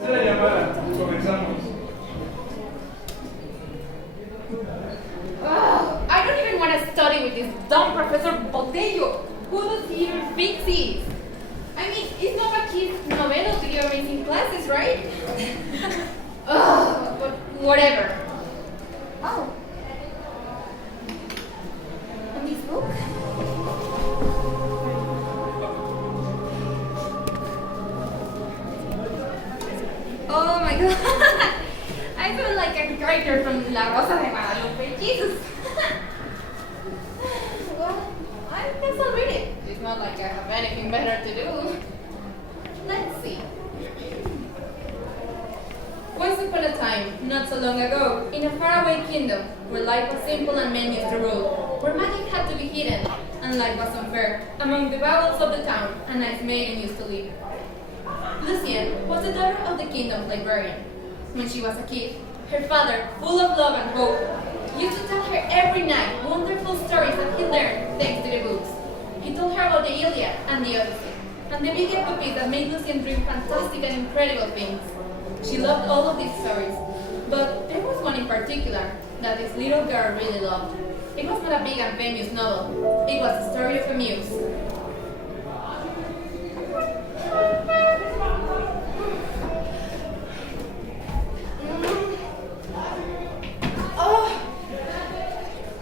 Esta es la llamada. Comenzamos. I don't even want to study with this dumb Professor Botello. Who does he even think he is? I mean, it's not like he's Noveno to your amazing classes, right? But whatever. Oh. And this book? Oh my god. I feel like a character from La Rosa de Guadalupe. Jesus. Well, I guess I'll read it. It's not like I have anything better to do. Let's see. Once upon a time, not so long ago, in a faraway kingdom, where life was simple and men used to rule, where magic had to be hidden, and life was unfair, among the bowels of the town, a nice maiden used to live. Lucienne was the daughter of the kingdom's librarian. When she was a kid, her father, full of love and hope, used to tell her every night wonderful stories that he learned thanks to the books. He told her about the Iliad and the Odyssey, and the big epics that made Lucienne dream fantastic and incredible things. She loved all of these stories, but there was one in particular that this little girl really loved. It was not a big and famous novel. It was the story of a muse. Oh,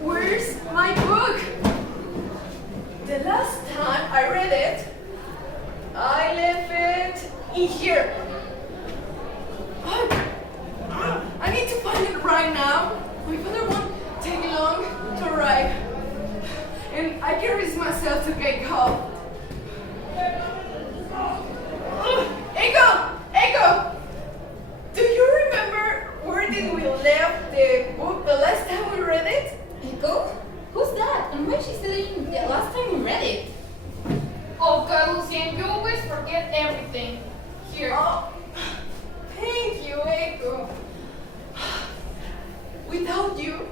where's my book? The last time I read it, I left it in here. Oh, I need to find it right now. My father won't take long to arrive. And I can risk myself to get caught. Echo! Echo! Do you remember where did we left the book the last time we read it? Echo? Who's that? And why is she saying the last time we read it? Oh God, Lucienne, you always forget everything. Here. Oh, thank you, Echo. Without you,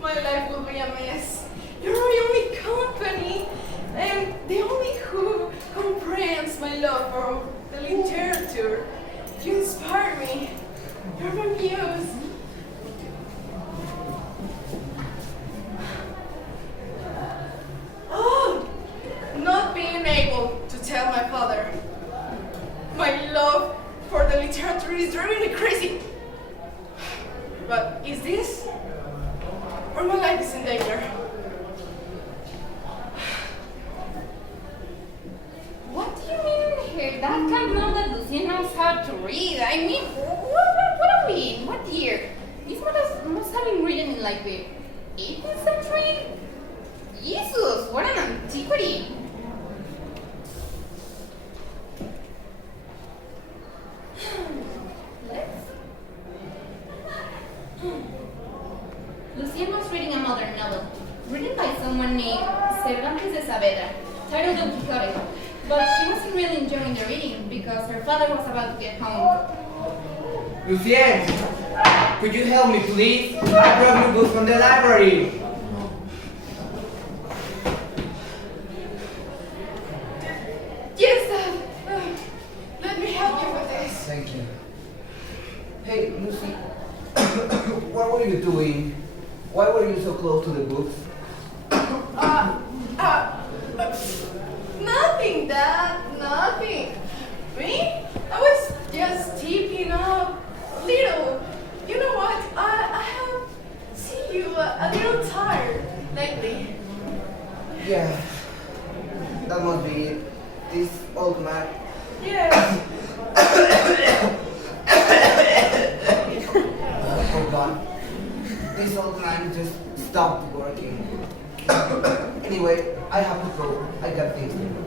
my life will be a mess. You're my only company, and the only who comprehends my love for the literature. You inspire me. You're my muse. Oh, not being able to tell my father my love for the literature is driving me crazy. But is this? Or my life is in danger? What do you mean here? That can't know that Lucienne knows how to read. I mean, what are we in? What year? This must have been written in like the 18th century? Jesus, what an antiquity. Let's... Lucienne was reading a modern novel, written by someone named Cervantes de Saavedra, titled Don Quixote. But she wasn't really enjoying the reading because her father was about to get home. Lucienne, could you help me please? I brought new books from the library. Yes, let me help you with this. Thank you. Hey, Lucy, what were you doing? Why were you so close to the books? Uh, uh, Nothing, Dad, nothing. Me? I was just keeping up a little. You know what? I have seen you a little tired lately. Yeah, that must be it. This old man. Yes. Oh God. This old man just stopped working. Anyway, I have to go. I got things to do.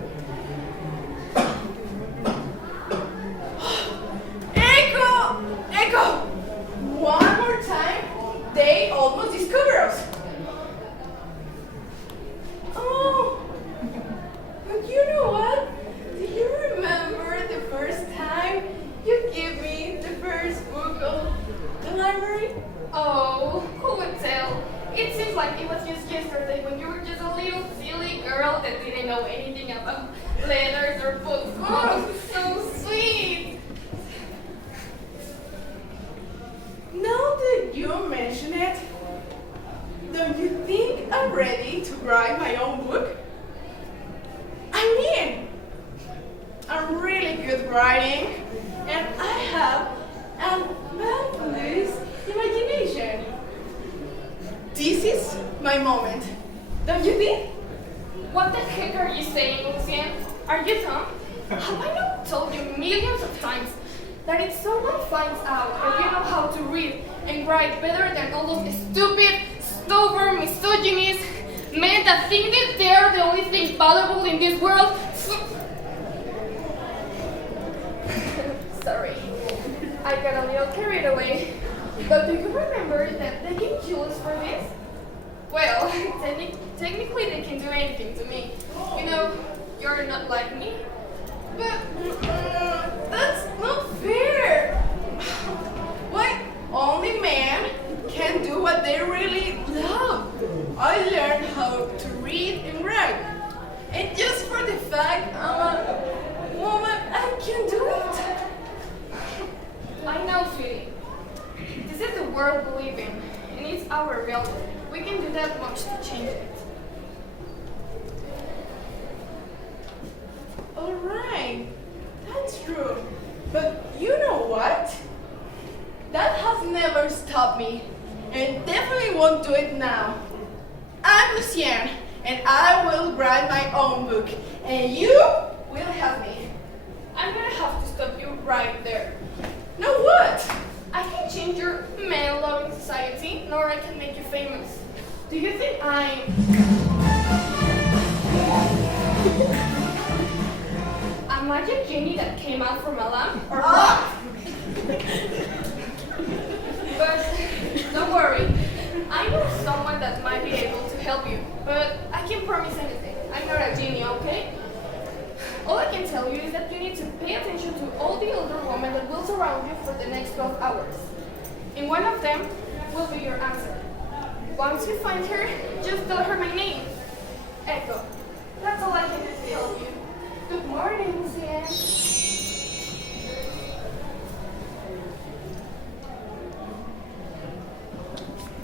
Echo! Echo! One more time, they almost discover us. Oh, but you know what? Do you remember the first time you gave me the first book of the library? Oh, who would tell? It seems like it was just yesterday when you were just a little silly girl that didn't know anything about letters or books. Oh, so sweet. ready to write my own book? I mean, I'm really good writing, and I have a marvelous imagination. This is my moment, don't you think? What the heck are you saying, Lucien? Are you dumb? Have I not told you millions of times that if someone finds out that you know how to read and write better than all those stupid, stubborn, misogynist men that think that they are the only thing valuable in this world? Sorry, I got a little carried away. But do you remember that they can kill us for this? Well, technically they can do anything to me. You know, you're not like me. But that's not fair. Why only men can do what they really love? I learned how to read and write. And just for the fact I'm a woman, I can do it. I know, sweetie. This is the world we live in, and it's our reality. We can do that much to change it. Alright, that's true. But you know what? That has never stopped me, and definitely won't do it now. I'm Lucien, and I will write my own book, and you will help me. I'm gonna have to stop you right there. Now what? I can change your male-loving society, nor I can make you famous. Do you think I'm a magic genie that came out from a lamp, or what? But don't worry, I know someone that might be able to help you, but I can't promise anything. I'm not a genie, okay? All I can tell you is that you need to pay attention to all the older women that will surround you for the next 12 hours. And one of them will be your answer. Once you find her, just tell her my name. Echo. That's all I can do to help you. Good morning, Lucien.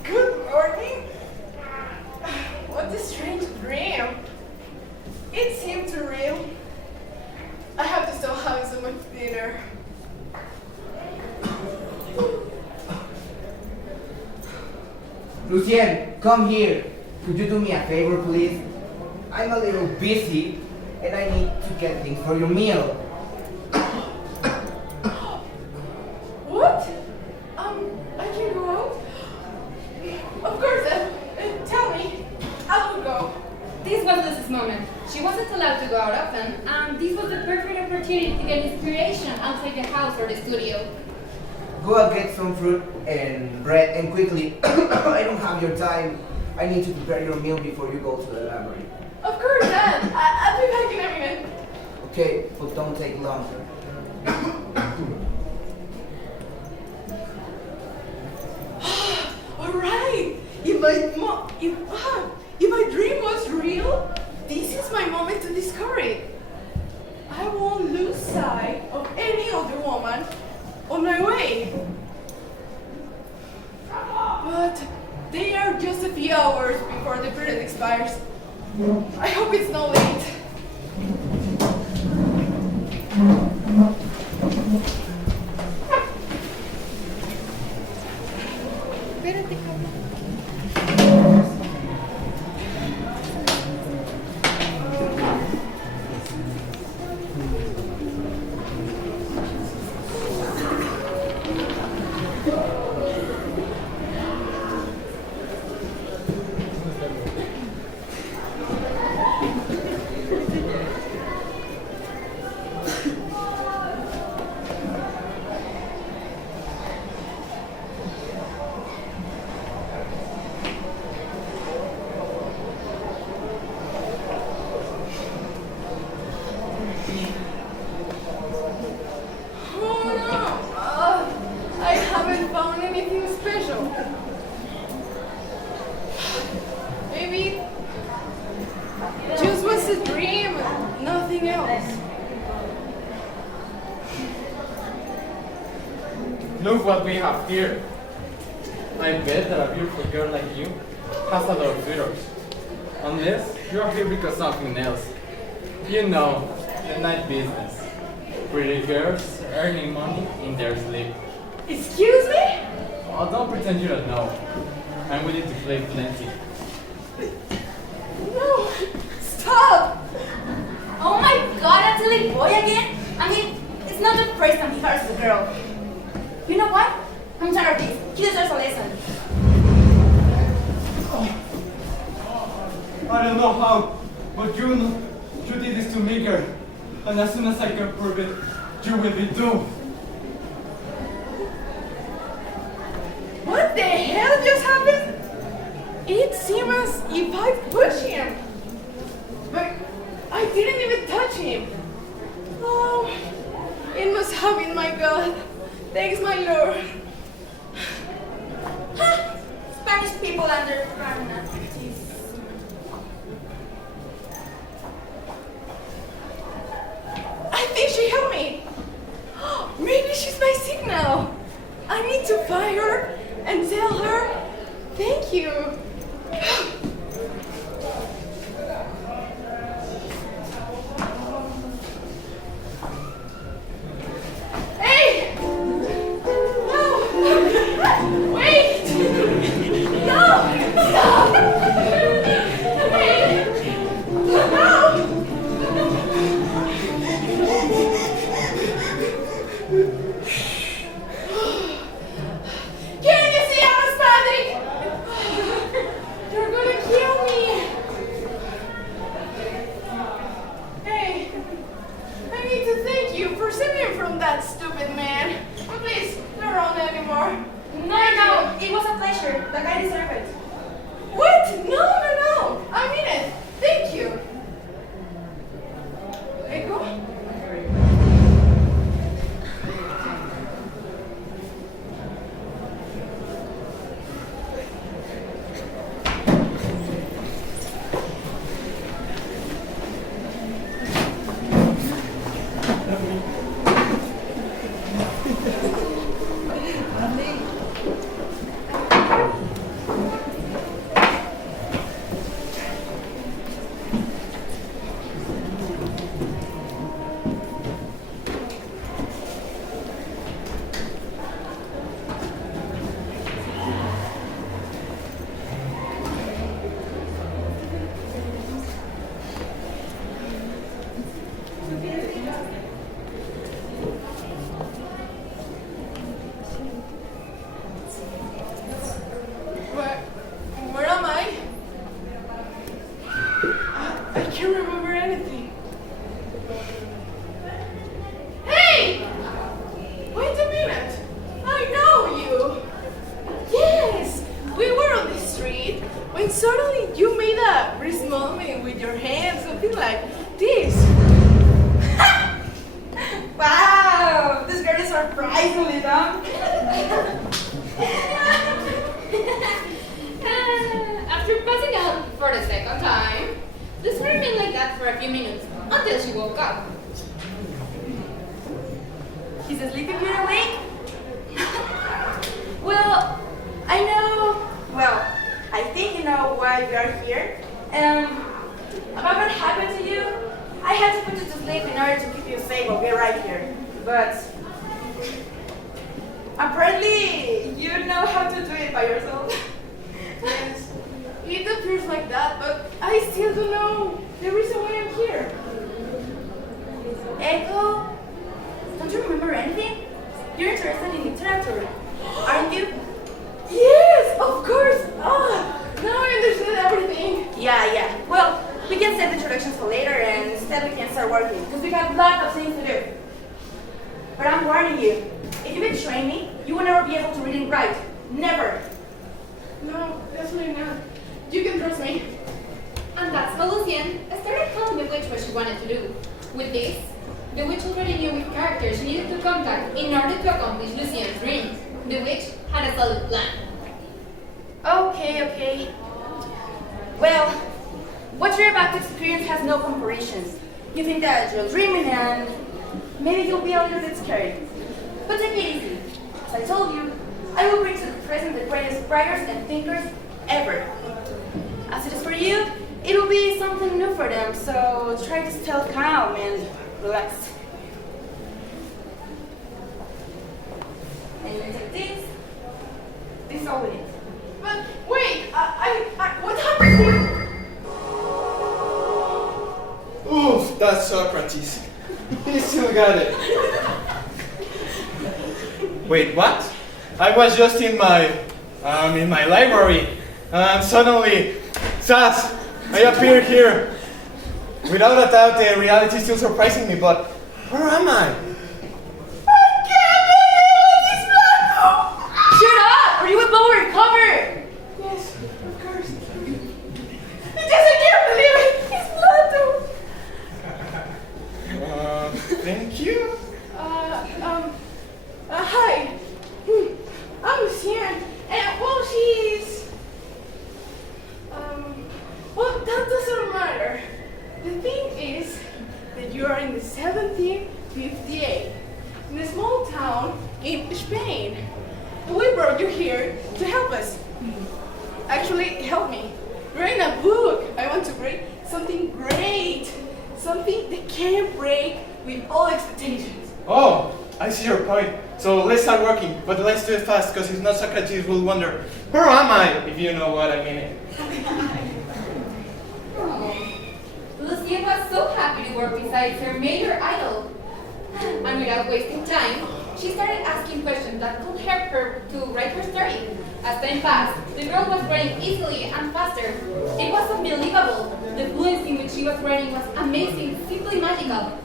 Good morning. What a strange dream. It seemed too real. I have to stop having so much dinner. Lucien, come here. Could you do me a favor, please? I'm a little busy, and I need to get things for your meal. What? I can go out? Of course, tell me. I will go. This was Lucy's moment. She wasn't allowed to go out often, and this was the perfect opportunity to get inspiration outside the house or the studio. Go and get some fruit and bread, and quickly. I don't have your time. I need to prepare your meal before you go to the library. Of course, Dad. I'll be back in a minute. Okay, but don't take long. All right. If my dream was real, this is my moment to discover it. I won't lose sight of any other woman on my way. But they are just a few hours before the period expires. I hope it's not late. Look what we have here. I bet that a beautiful girl like you has a lot of suitors. Unless you are here because something else. You know, the night business. Pretty girls earning money in their sleep. Excuse me? Oh, don't pretend you don't know. I'm willing to play plenty. No, stop! Oh my god, a silly boy again? I mean, it's not the first time he hurts a girl. You know what? I'm tired of this. He deserves a lesson. I don't know how, but you did this to me, girl. And as soon as I can prove it, you will be doomed. What the hell just happened? It seems as if I pushed him. But I didn't even touch him. Oh, it must have been my God. Thanks, my Lord. Spanish people and their crime activities. I think she helped me. Maybe she's my signal. I need to find her and tell her thank you. Hey! No! Wait! No! Stop! Hey! No! Can you see I'm Hispanic? You're gonna kill me. Hey, I need to thank you for saving me from that stupid man. But please, don't run anymore. No, it was a pleasure. The guy deserved it. What? No. I mean it. Thank you. Echo? Where am I? I can't remember anything. Hey! Wait a minute. I know you. Yes, we were on the street when suddenly you made a wrist movement with your hands, something like this. Wow, this girl is surprisingly dumb. After passing out for the second time, this remained like that for a few minutes until she woke up. Is the sleeping beauty awake? Well, I think you know why we are here. About what happened to you, I had to put you to sleep in order to keep you safe while we're right here. But apparently, you know how to do it by yourself. Yes, it appears like that, but I still don't know the reason why I'm here. Echo, don't you remember anything? You're interested in literature, aren't you? Yes, of course. Now I understand everything. Yeah. Well, we can save the introductions for later and instead we can start working because we got lots of things to do. But I'm warning you, if you betray me, you will never be able to read and write. Never. No, definitely not. You can trust me. And that's how Lucien started telling the witch what she wanted to do. With this, the witch already knew which character she needed to contact in order to accomplish Lucien's dreams. The witch had a solid plan. Okay. Well, what you're about to experience has no comparisons. You think that you're dreaming and maybe you'll be a little bit scared. But take it easy. As I told you, I will bring to the present the greatest writers and thinkers ever. As it is for you, it'll be something new for them, so try to stay calm and relax. And you take this. This is all we need. But wait, what happened here? Oof, that's Socrates. He still got it. Wait, what? I was just in my library, and suddenly, Sas, I appeared here. Without a doubt, the reality is still surprising me, but where am I? Shut up, or you will blow your cover. Yes, of course. I can't believe it! It's Plato! Thank you. Hi. I'm Lucienne, and well, she's... well, that doesn't matter. The thing is that you are in the 1758, in a small town in Spain. We brought you here to help us. Actually, help me. Writing a book. I want to write something great. Something that can't break with all expectations. Oh, I see your point. So let's start working, but let's do it fast, because if not, Socrates will wonder, where am I? If you know what I mean. Oh. Lucia was so happy to work beside her major idol. And without wasting time, she started asking questions that could help her to write her story. As time passed, the girl was writing easily and faster. It was unbelievable. The fluency in which she was writing was amazing, simply magical.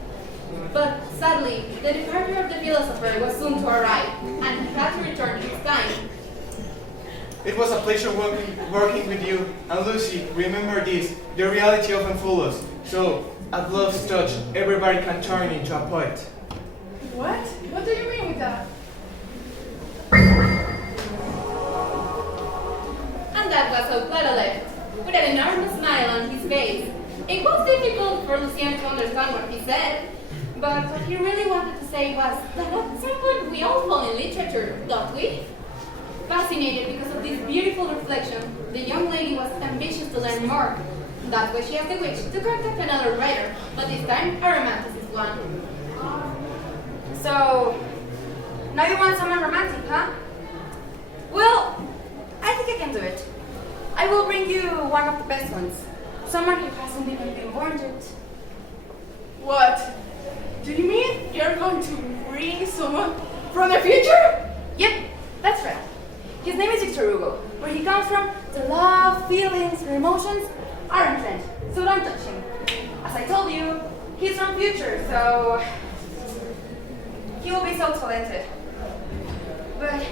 But sadly, the departure of the philosopher was soon to arrive, and he had to return to his time. It was a pleasure working with you. And Lucy, remember this, the reality often fools us. So, at love's touch, everybody can turn into a poet. What? What do you mean with that? And that was how Plato left, with an enormous smile on his face. It was difficult for Lucian to understand what he said, but what he really wanted to say was that at some point we all fall in literature, don't we? Fascinated because of this beautiful reflection, the young lady was ambitious to learn more. That's why she asked the witch to contact another writer, but this time a romanticist one. So, now you want someone romantic, huh? Well, I think I can do it. I will bring you one of the best ones. Someone who hasn't even been born yet. What? Do you mean you're going to bring someone from the future? Yep, that's right. His name is Victor Hugo. Where he comes from, the love, feelings, and emotions aren't friends, so don't touch him. As I told you, he's from future, so he will be so talented. But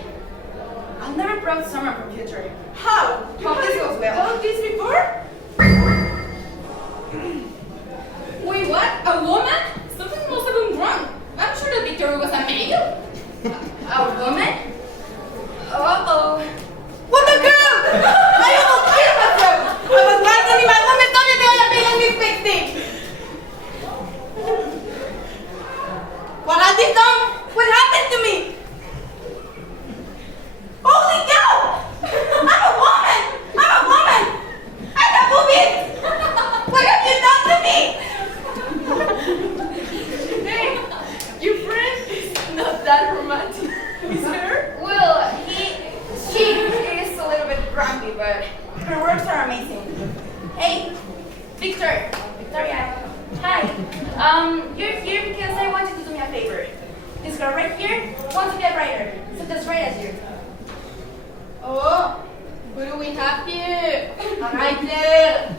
I'll never brought someone from future. How? You Hope this haven't goes well. done this before? Wait, what? A woman? Something must have been wrong. I'm sure that Victor was a male. A woman? Uh-oh. What the girl? I almost killed myself! I was wondering my woman told me they had been on this big thing. What has this done? What happened to me? Holy cow! I'm a woman! I'm a woman! I got boobies! What have you done to me? Hey, your friend is not that romantic. Is her? Well, she is a little bit grumpy, but her works are amazing. Hey, Victoria, hi. You're here because I want you to do me a favor. This girl right here wants to be a writer, so just write as you. Oh, who do we have here? Right there.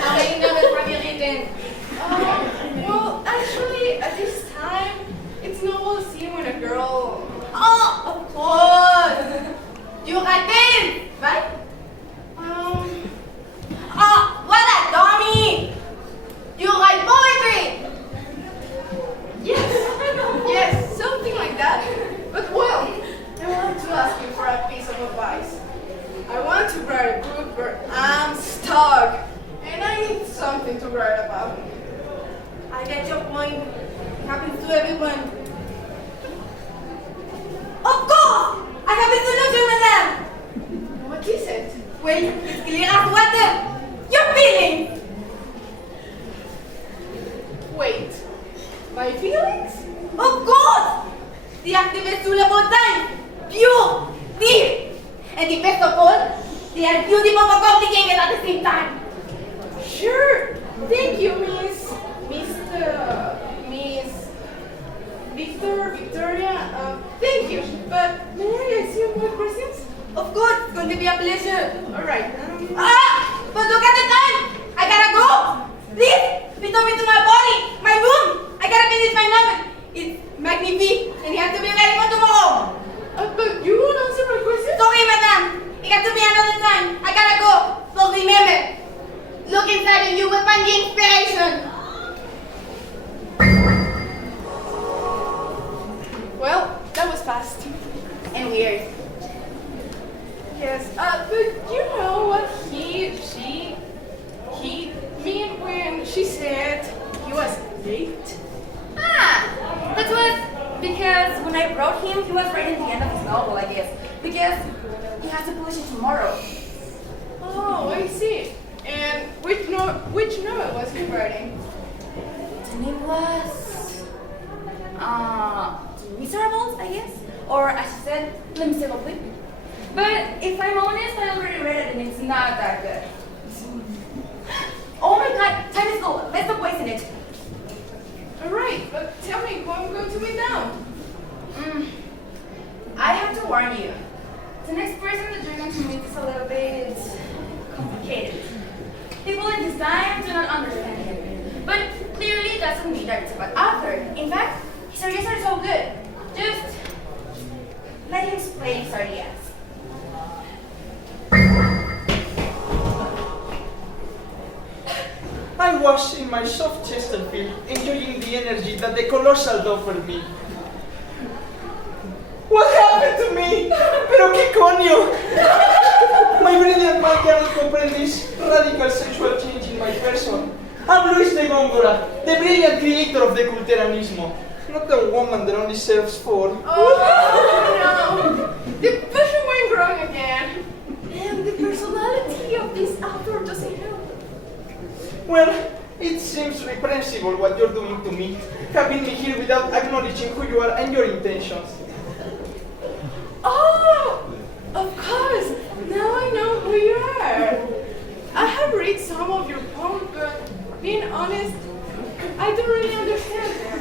How many numbers have you written? Well, actually, at this time, it's normal to see when a girl... Oh, of course. You write them, right? Oh, what a dummy! You write poetry. Yes, something like that. But well, I want to ask you for a piece of advice. I want to write a book where I'm stuck, and I need something to write about. I get your point. It happens to everyone. Of course! I have a solution, madam! What is it? the activists will about time. Pure, deep. And the best of all, they are beautiful but complicated at the same time. Sure. Thank you, Miss Victoria. Thank you. But may I ask you more questions? Of course, it's going to be a pleasure. All right. But look at the time. I gotta go. Please, return me to my body, my room. I gotta finish my novel. It's magnifique, and it has to be ready for tomorrow. But you won't answer my questions? Sorry, madame. It got to be another time. I gotta go. So remember, look inside and you will find the inspiration. Well, that was fast. And weird. Yes. But you know what he mean when she said he was late? That was because when I brought him, he was writing the end of his novel, I guess. Because he has to publish it tomorrow. Oh, I see. And which novel was he writing? The name was... The Miserables, I guess? Or as she said, Le Miserable. But if I'm honest, I already read it and it's not that good. Oh my god, time is gold. Let's not waste it. Alright, but tell me who I'm going to meet now. I have to warn you. The next person that you're going to meet is a little bit complicated. People in this time do not understand him. But clearly doesn't mean that it's a bad author. In fact, his ideas are so good. Just let him explain his ideas. I was in my soft Chesterfield, enjoying the energy that the Colossal offered me. What happened to me? Pero qué coño! My brilliant mind cannot comprehend this radical sexual change in my person. I'm Luis de Góngora, the brilliant creator of the culteranismo. Not a woman that only serves four. Oh no! The passion went wrong again. And the personality of this author doesn't help. Well, it seems reprehensible what you're doing to me, having me here without acknowledging who you are and your intentions. Oh! Of course! Now I know who you are. I have read some of your poems, but being honest, I don't really understand them.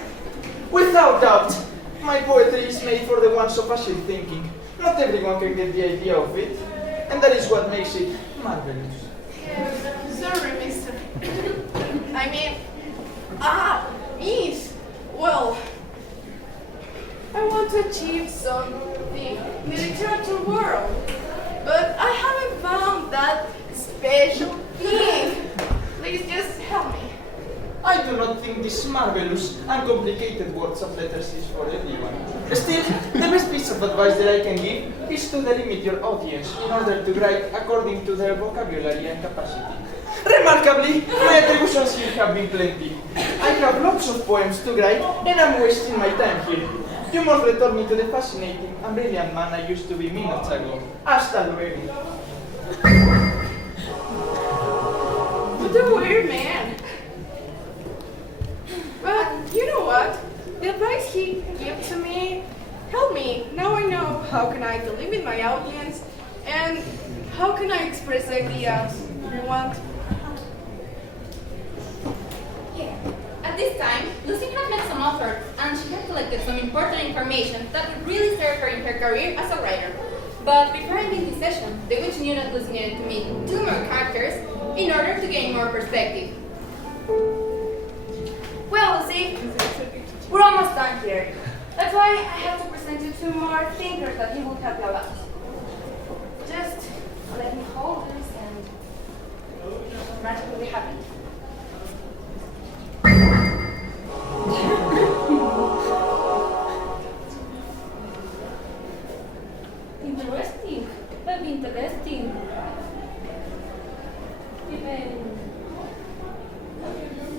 Without doubt, my poetry is made for the ones of facile thinking. Not everyone can get the idea of it, and that is what makes it marvelous. Sorry, mister. I mean, miss. Well, I want to achieve something in the literature world, but I haven't found that special thing. Please just help me. I do not think this marvelous and complicated words of letters is for everyone. Still, the best piece of advice that I can give is to delimit your audience in order to write according to their vocabulary and capacity. Remarkably, my attributions here have been plenty. I have lots of poems to write, and I'm wasting my time here. You must return me to the fascinating and brilliant man I used to be minutes ago. Hasta luego. What a weird man. But you know what? The advice he gave to me helped me. Now I know how can I delimit my audience and how can I express ideas I want. Yeah. At this time, Lucy had met some authors, and she had collected some important information that would really serve her in her career as a writer. But before ending the session, the witch knew that Lucy needed to meet 2 more characters in order to gain more perspective. Well, Lucy, we're almost done here. That's why I have to present you 2 more thinkers that he will help you a lot. Just let me hold this and magic will be happy. Interesting. Very interesting. Even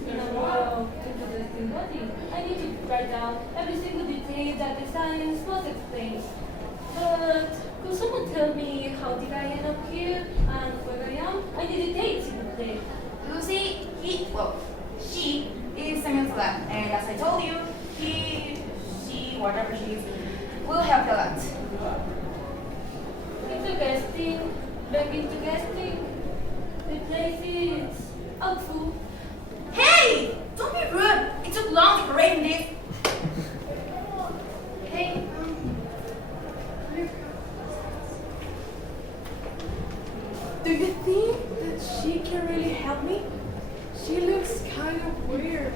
in a world of interesting body, I need to write down every single detail that the science must explain. But could someone tell me how did I end up here and where I am? I need the dates in the play. Lucy, she is Samuel's lab, and as I told you, she, whatever she is, will help a lot. Into guesting, back into guesting. The place is out full. Hey! Don't be rude! It took long to create this. Hey, do you think that she can really help me? She looks kind of weird.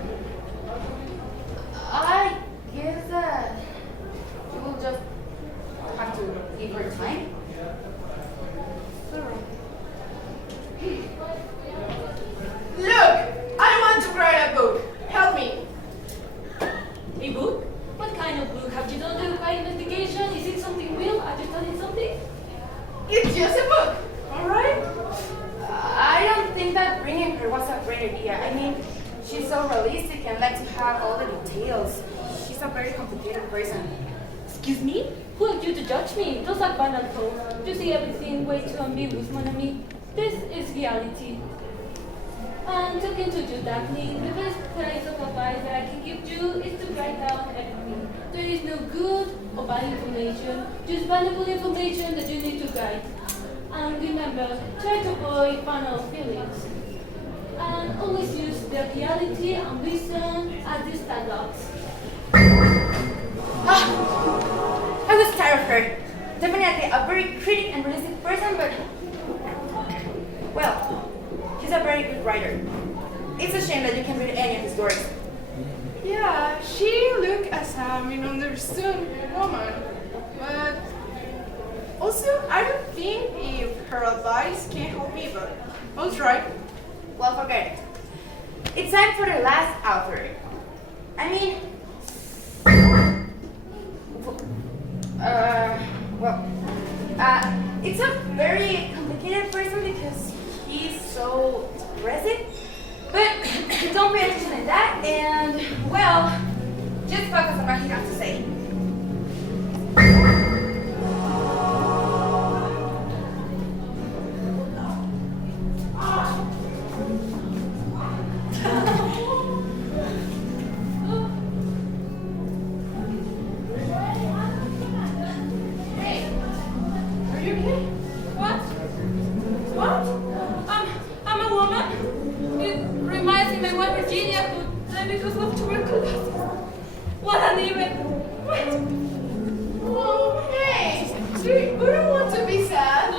I guess that you will just have to give her time. Look, I want to write a book. Help me. A book? What kind of book? Have you done the required investigation? Is it something real? Are you studying something? It's just a book, all right? I don't think that bringing her was a great idea. I mean, she's so realistic and likes to have all the details. She's a very complicated person. Excuse me? Who are you to judge me? Those are banal talk. You see everything way too ambiguous, mon ami. This is reality. And talking to you, Daphne, the best piece of advice that I can give you is to write down everything. There is no good or bad information, just valuable information that you need to write. And remember, try to avoid banal feelings. And always use the reality and reason as the standards. I was tired of her. Definitely a very critic and realistic person, but well, he's a very good writer. It's a shame that you can't read any of his works. Yeah, she looked as a misunderstood woman, but also I don't think if her advice can help me, but I'll try. Well, forget it. It's time for the last author. I mean, it's a very complicated person because he's so expressive. But don't pay attention to that, and well, just focus on what he has to say. Hey, are you okay? What? What? I'm a woman. It reminds me of my wife Virginia who died because of tuberculosis. What an event! What? Oh, hey, we don't want to be sad.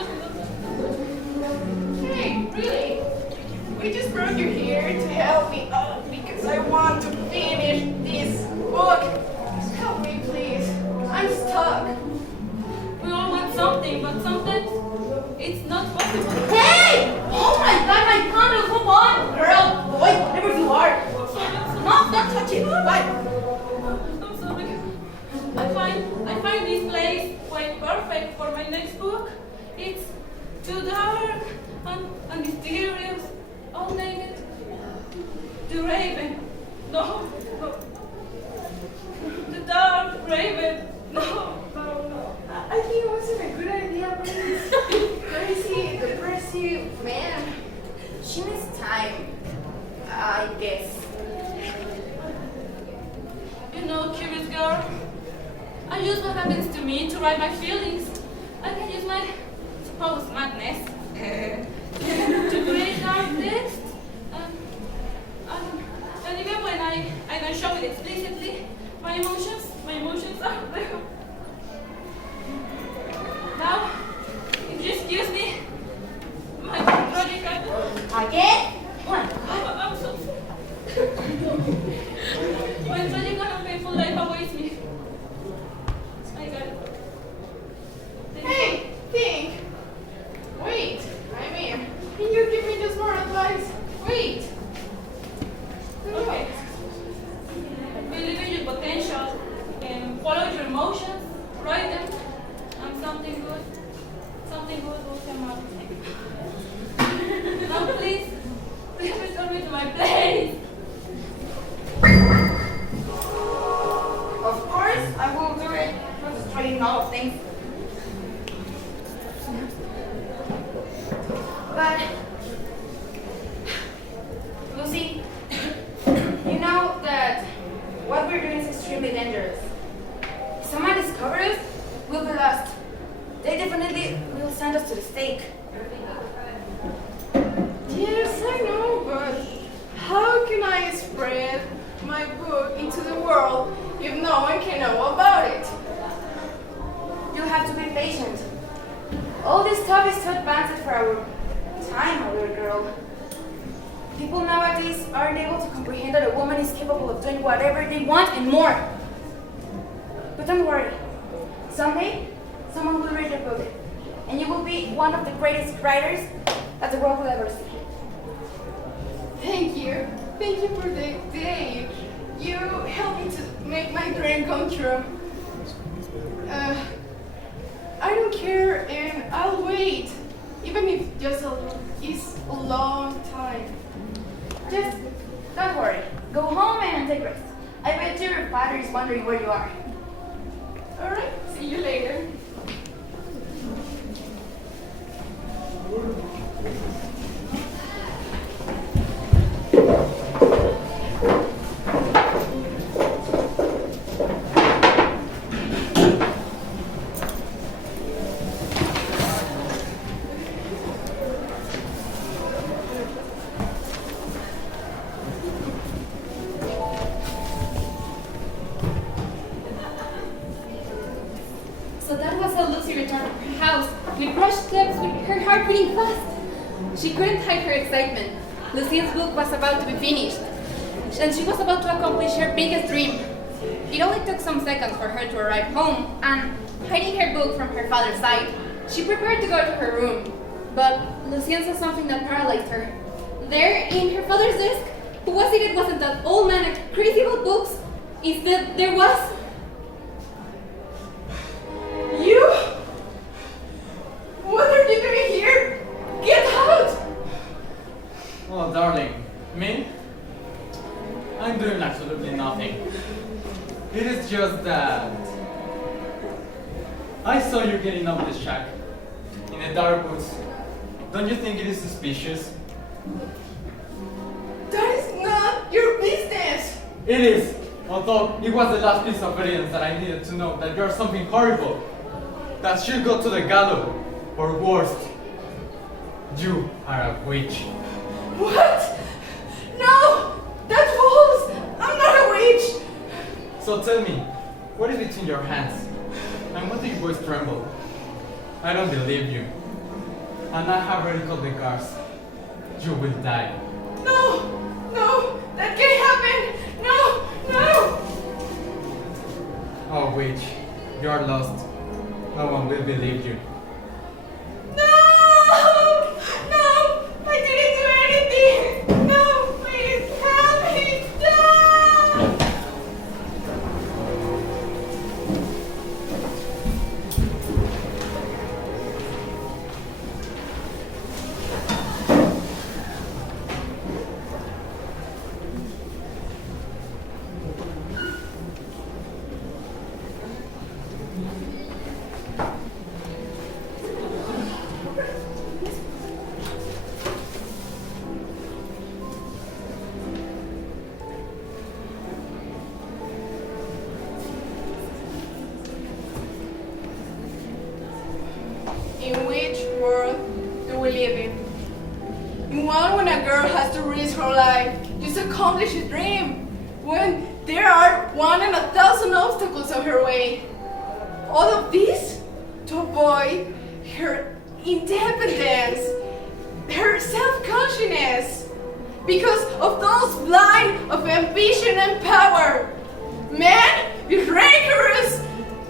Hey, really? We just brought you here to help me out because I want to finish this book. Help me, please. I'm stuck. We all want something, but sometimes it's not possible. Hey! Oh my god, my candle, come on! Girl, boy, whatever you are. No, don't touch it. Bye. I'm sorry. I find this place quite perfect for my next book. It's too dark and mysterious. I'll name it The Raven. No. The Dark Raven. No. I think it wasn't a good idea, but this crazy, depressive man. She needs time, I guess. You know, curious girl, I use what happens to me to write my feelings. I can use my supposed madness to create dark text. And even when I don't show it explicitly, my emotions are there. Now, if you excuse me, my project Again? Oh my god. I'm so sorry. My tragic and painful life awaits me. I got it. Hey, think. Wait, I mean, can you give me just more advice? Wait. Okay. Believe in your potential and follow your emotions, write them, and something good will come out. Now please return me to my place. Of course, I will do it. I'm just trying all of things. But, Lucy, you know that what we're doing is extremely dangerous. If someone discovers us, we'll be lost. They definitely will send us to the stake. Yes, I know, but how can I spread my book into the world if no one can know about it? You'll have to be patient. All this stuff is too advanced for our time, my little girl. People nowadays aren't able to comprehend that a woman is capable of doing whatever they want and more. But don't worry. Someday, someone will read your book, and you will be one of the greatest writers that the world will ever see. Thank you. Thank you for the day. You helped me to make my dream come true. I don't care, and I'll wait, even if it's a long time. Just don't worry. Go home and take rest. I bet your father is wondering where you are. All right. See you later. So that was how Lucy returned to her house, with rushed steps, with her heart beating fast. She couldn't hide her excitement. Lucien's book was about to be finished, and she was about to accomplish her biggest dream. It only took some seconds for her to arrive home, and hiding her book from her father's sight, she prepared to go to her room. But Lucien saw something that paralyzed her. There, in her father's desk, who was it? It wasn't that old man crazy about books. Instead, there was... You? What are you doing here? Get out! Oh, darling. Me? I'm doing absolutely nothing. It is just that I saw you getting up the shack in the dark woods. Don't you think it is suspicious? That is not your business! It is! Although it was the last piece of evidence that I needed to know that you are something horrible that should go to the gallows, or worst, you are a witch. What? No! That's false! I'm not a witch! So tell me, what is between your hands? And what do your voice tremble? I don't believe you. And I have already called the guards. You will die. No! No! That can't happen! No! No! Oh, witch, you are lost. No one will believe you. No! No! I didn't do anything! No! Please help me! No! In which world do we live in? In one when a girl has to risk her life just to accomplish a dream, when there are 1 in 1,000 obstacles on her way. All of this to avoid her independence, her self-consciousness, because of those blind of ambition and power. Man is rancorous,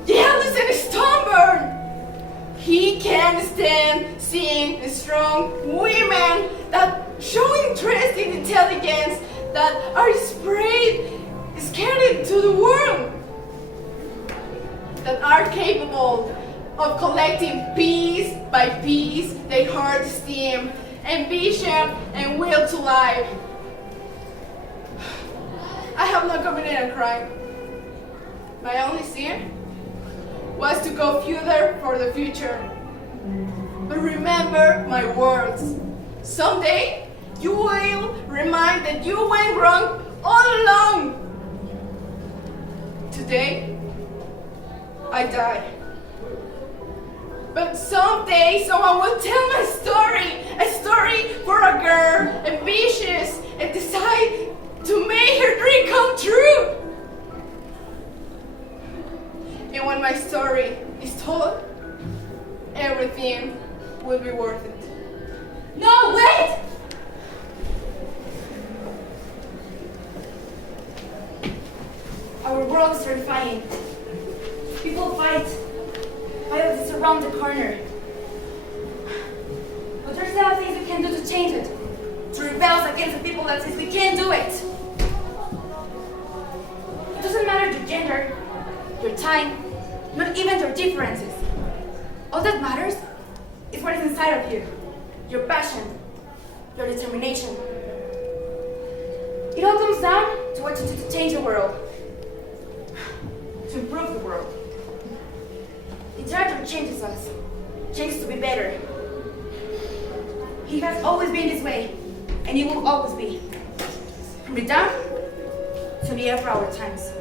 jealous, and stubborn. He can't stand seeing strong women that show interest in intelligence, that are scared to the world, that are capable of collecting piece by piece their heart esteem, ambition, and will to life. I have not committed a crime. My only sin was to go further for the future. But remember my words. Someday you will remind that you went wrong all along. Today, I die. But someday someone will tell my story. A story for a girl, ambitious, and decide to make her dream come true. And when my story is told, everything will be worth it. No, wait! Our world is terrifying. People fight. Violence is around the corner. But there's still things we can do to change it. To rebel against the people that says we can't do it. It doesn't matter your gender, your time, not even your differences. All that matters is what is inside of you. Your passion, your determination. It all comes down to what you do to change the world. To improve the world. Literature changes us. Changes to be better. It has always been this way, and it will always be. From the dawn to the end of our times.